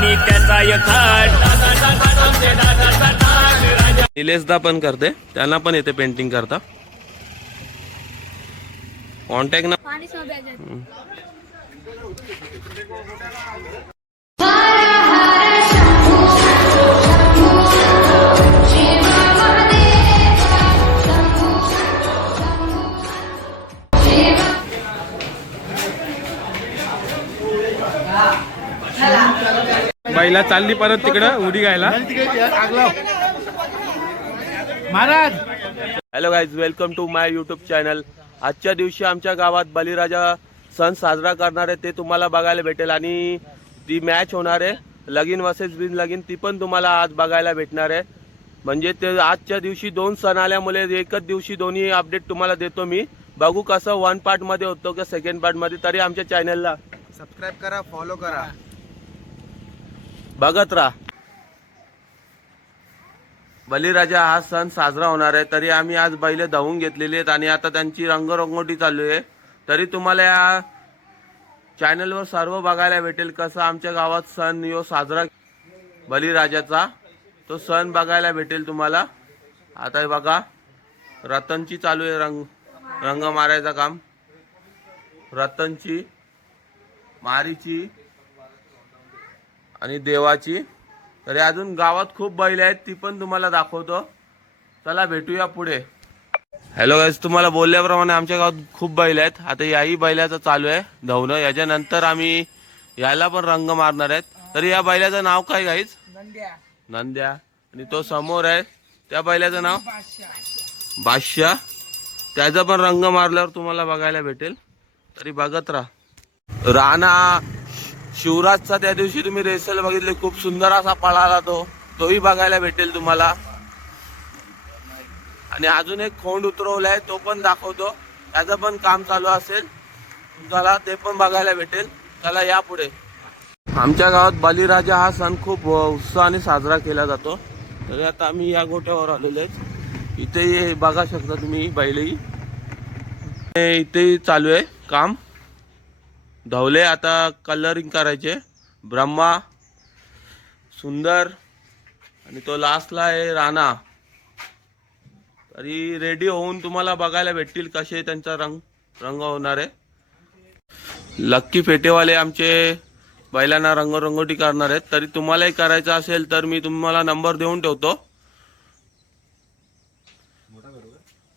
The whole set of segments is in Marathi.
आणि त्याचा यथार्थ निलेशदा पण करते, त्यांना पण येते पेंटिंग करता. कॉन्टॅक्ट ना. बाईला चालली परत तिकडं उडी गायला महाराज. Hello guys, welcome to my YouTube channel. आजच्या दिवशी आमच्या गावात बलिराजा सण साजरा करणार आहे, ते तुम्हाला बघायला भेटेल. आणि ती मॅच होणार आहे लगीन वर्सेस बिन लगीन, ती पण तुम्हाला आज बघायला भेटणार आहे. म्हणजे ते आजच्या दिवशी दोन सण आल्यामुळे एकच दिवशी दोन्ही अपडेट तुम्हाला देतो मी. बघू कसं वन पार्ट मध्ये होतो का सेकंड पार्ट मध्ये. तरी आमच्या चॅनलला सबस्क्राईब करा, फॉलो करा, बघत राहा. बलिराजा हा सण साजरा होणार आहे, तरी आम्ही आज बैले धावून घेतलेले आहेत आणि आता त्यांची रंगरंगोटी चालू आहे. तरी तुम्हाला या चॅनलवर सर्व बघायला भेटेल कसं आमच्या गावात सण यो साजरा बलिराजाचा तो सण बघायला भेटेल तुम्हाला. आता बघा रतनची चालू आहे रंग मारायचं काम. रतनची, मारीची आणि देवाची. तरी अजून गावात खूप बैल आहेत, ती पण तुम्हाला दाखवतो. चला भेटूया पुढे. हॅलो गाईज, तुम्हाला बोलल्याप्रमाणे आमच्या गावात खूप बैल आहेत. आता याही बैलाचं चालू आहे धावणं. याच्यानंतर आम्ही याला पण रंग मारणार आहेत. तरी या बैलाचं नाव काय गाईज? नंद्या. आणि तो समोर आहे त्या बैलाचं नाव बादशाह. त्याचा पण रंग मारल्यावर तुम्हाला बघायला भेटेल. तरी बघत राहा. राणा शिवराजचा त्या दिवशी तुम्ही रेसल बघितले, खूप सुंदर असा पळाला तोही बघायला भेटेल तुम्हाला. आणि अजून एक खोंड उतरवलाय, तो पण दाखवतो. त्याचं पण काम चालू असेल, तुम्हाला ते पण बघायला भेटेल. चला या पुढे. आमच्या गावात बलिराजा हा सण खूप उत्साहाने साजरा केला जातो. तरी आता आम्ही या गोट्यावर आलेलो आहेत. इथे बघा शकता तुम्ही बैलही. इथे चालू आहे काम. धवले आता कलरिंग करायचे. ब्रह्मा, सुंदर आणि तो लास्टला आहे राणा. तरी रेडी होऊन तुम्हाला बघायला भेटतील कसे त्यांचा रंग होणार आहे. लक्की फेटेवाले आमचे बैलांना रंगरंगोटी करणार आहेत. तरी तुम्हालाही करायचं असेल तर मी तुम्हाला नंबर देऊन ठेवतो.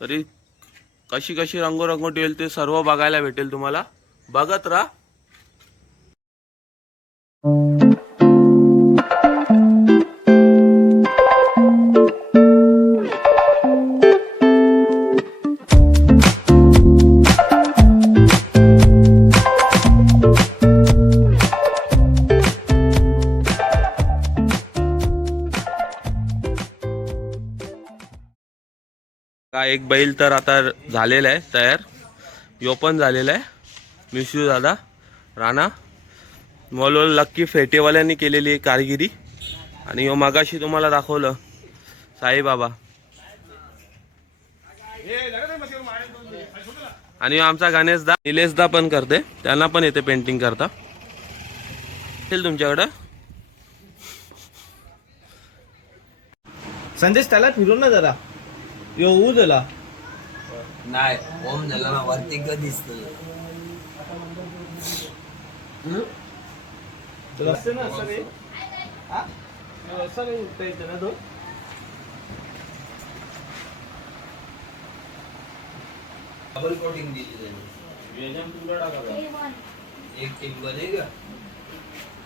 तरी कशी कशी रंगरंगोटी होईल ते सर्व बघायला भेटेल तुम्हाला. बघत राहा. का एक बैल तर आता झालेला आहे तयार. यो पण झालेला आहे. मिशू दादा राणा मोलो लक्की फेटेवाल्यांनी केलेली कारागिरी. आणि यो मागाशी तुम्हाला दाखवलं साईबाबा. आणि आमचा गणेशदा निलेशदा पण करते, त्यांना पण येते पेंटिंग करता. तुमच्याकडं संदेश त्याला फिरून ना जरा येऊ झाला नाही ओम झाला ना वरती कधी दिसत डबल कोटिंग दिली एक टीम बनेगा.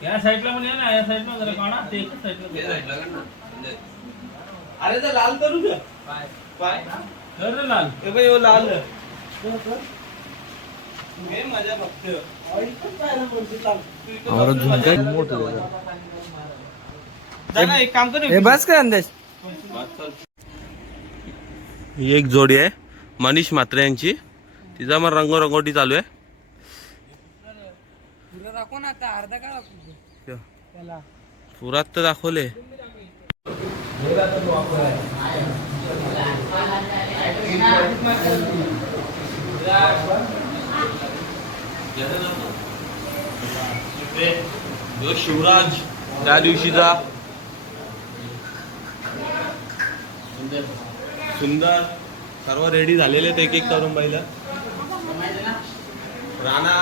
या साईडला म्हणजे ना, या साईडला जरा काढा ते एकच साईडला ना. अरे तर लाल करू का पाय कर लाल हे भाई वो लाल है हे मजा बघते और झुमका मोठं दादा एक काम कर हे बस का अंदेश. ही एक जोडी आहे मनीष म्हात्रे यांची. तिचा मग रंगरंगोटी चालू आहे. पुरात तर दाखवले. शिवराज त्या दिवशीचा सुंदर सर्व रेडी झालेले आहेत एक एक करून बैल. राणा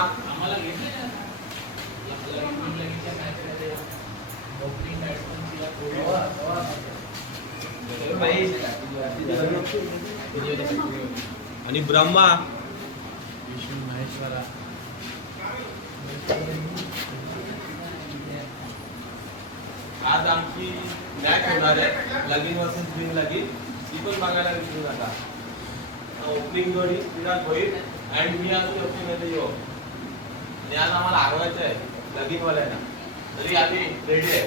आणि ब्रह्मा आज आमची मॅच होणार आहे लगीन वर्सेस बिन लगीन. ती पण बघायला विसरू नका. ओपनिंग जोडी विराट होईल अँड मी आज ओपनिंगमध्ये येऊ. आणि आज आम्हाला हरवायचं आहे लगीनवाल्यांना. तरी आम्ही रेडी आहे.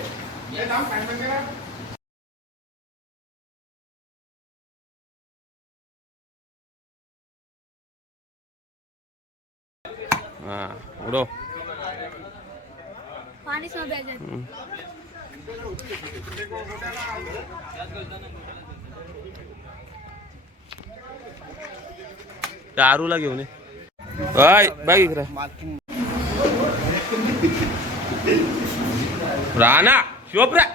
हा उडो पाणी सोडायचं. त्या आरूला घेऊन ये. बाय इकडे राणा शोभरा.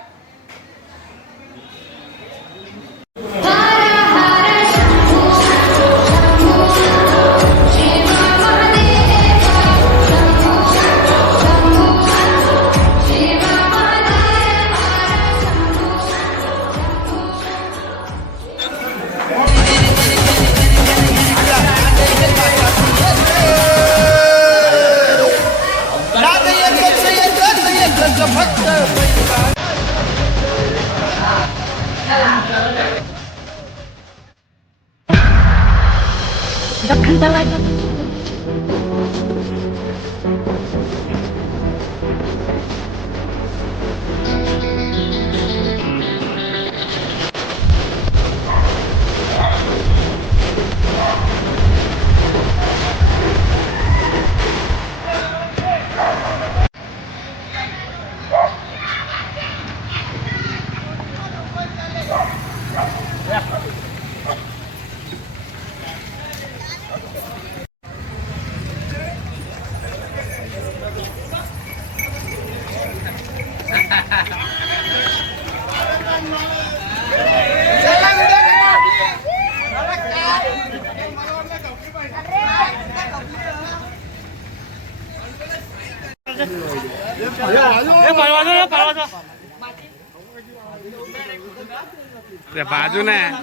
बाजू नाही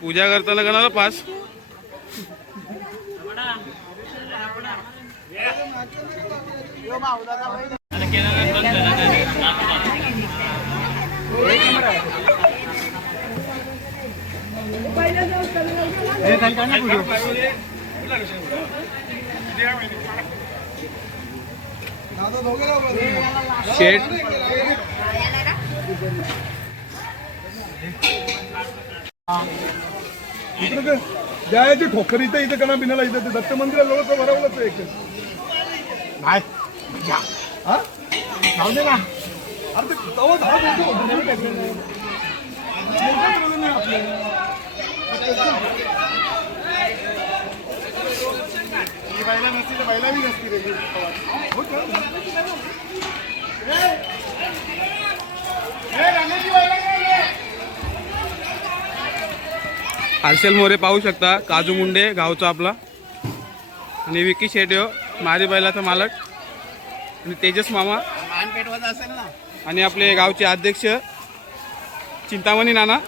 पूजा करताना कोणाला पास. शेट जायची ठोकरी तर इथे कणा बिनाला इथे दत्त मंदिराजवळ भरवलंच एक नाही हा जाऊ दे ना. अरे ते तवा बायला नसती तर बायला बी नसती रे. हर्षल मोरे पाहू शकता. काजू मुंडे गावचा आपला आणि विकी शेट्यो मारी बैलाचा मालक आणि तेजस मामा आणि आपले गावचे अध्यक्ष चिंतामणी नाना.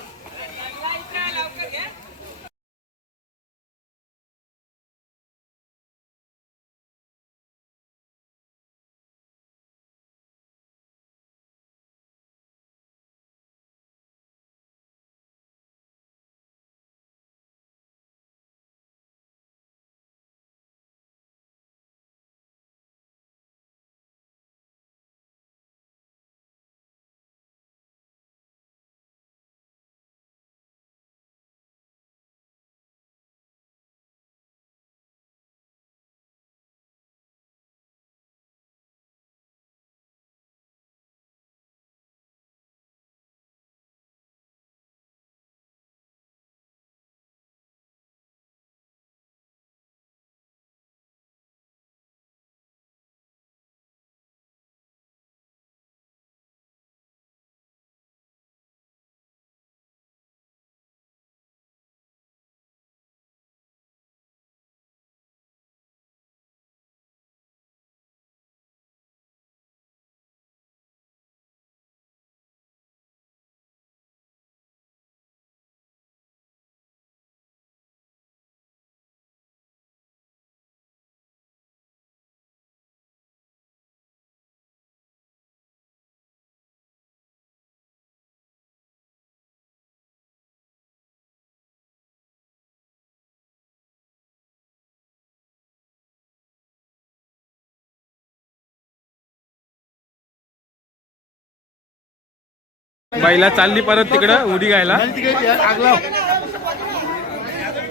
बैला चालली परत तिकडं उडी घायला.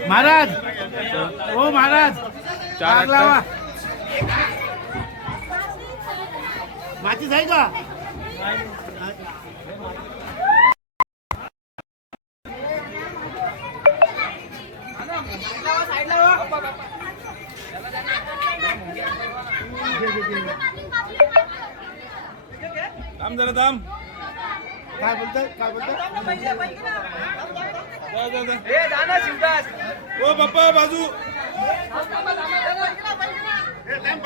महाराज ओ महाराज चार मातीच आहे का? थांब जरा थांब. काय बोलतात काय बोलतात? ओ बाप्पा बाजू.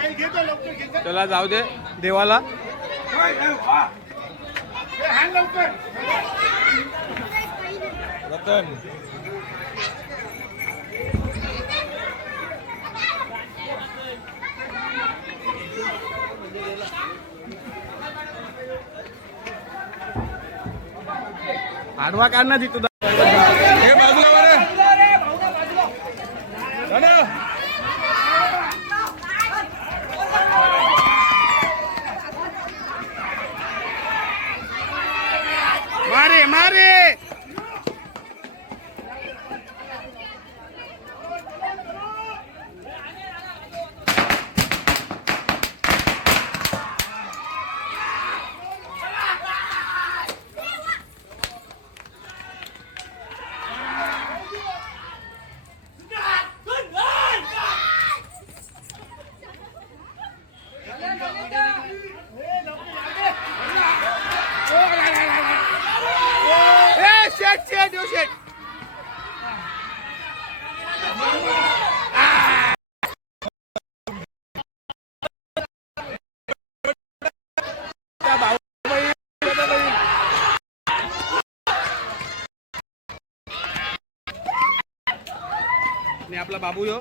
घेतो लवकर घेतो. चला जाऊ दे देवाला. लवकर रतन आडवा काढ ना तिथं. हे बाजूला वर मारे मारे. आणि आपला बाबू यो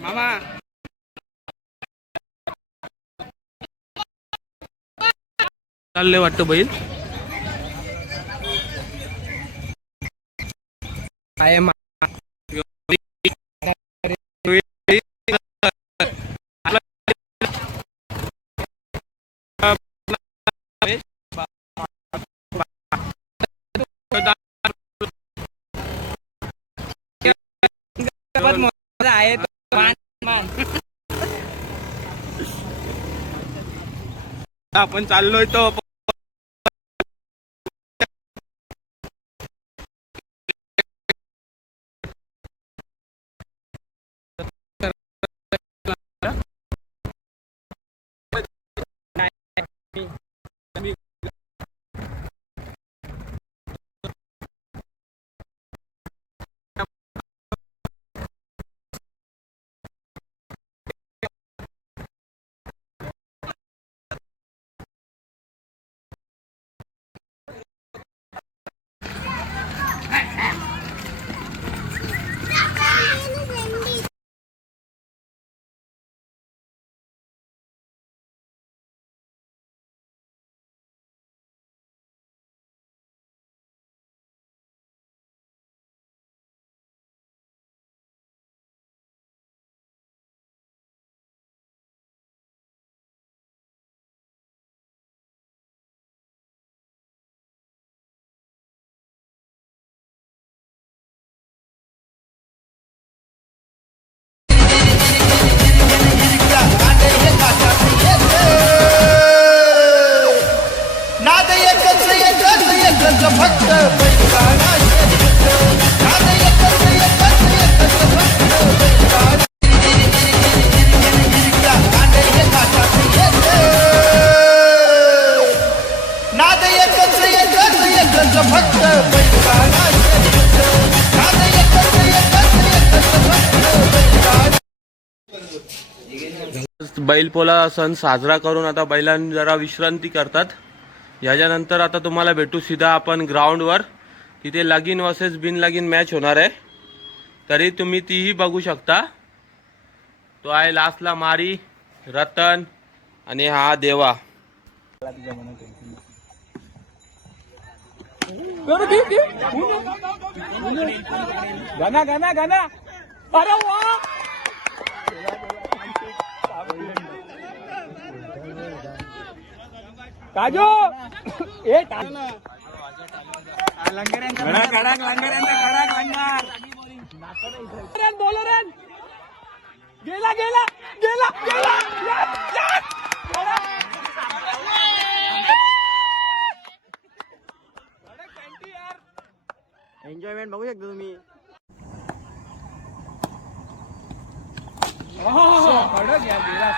मामा चालले वाटतं बैल. आहे आपण चाललोय तो बैलपोळा सण साजरा करून आता बैलांनी जरा विश्रांती करतात. याच्यानंतर आता तुम्हाला भेटू सीधा आपण ग्राउंडवर. तिथे लगीन वर्सेस बिन लगीन मॅच होणार आहे, तरी तुम्ही तीही बघू शकता. तो आहे लास्टला मारी, रतन आणि हा देवा. गाना गाना गाना. अरे वा. काजू ए गेला गेला गेला गेला एन्जॉयमेंट बघू शकता तुम्ही. कडक या गेला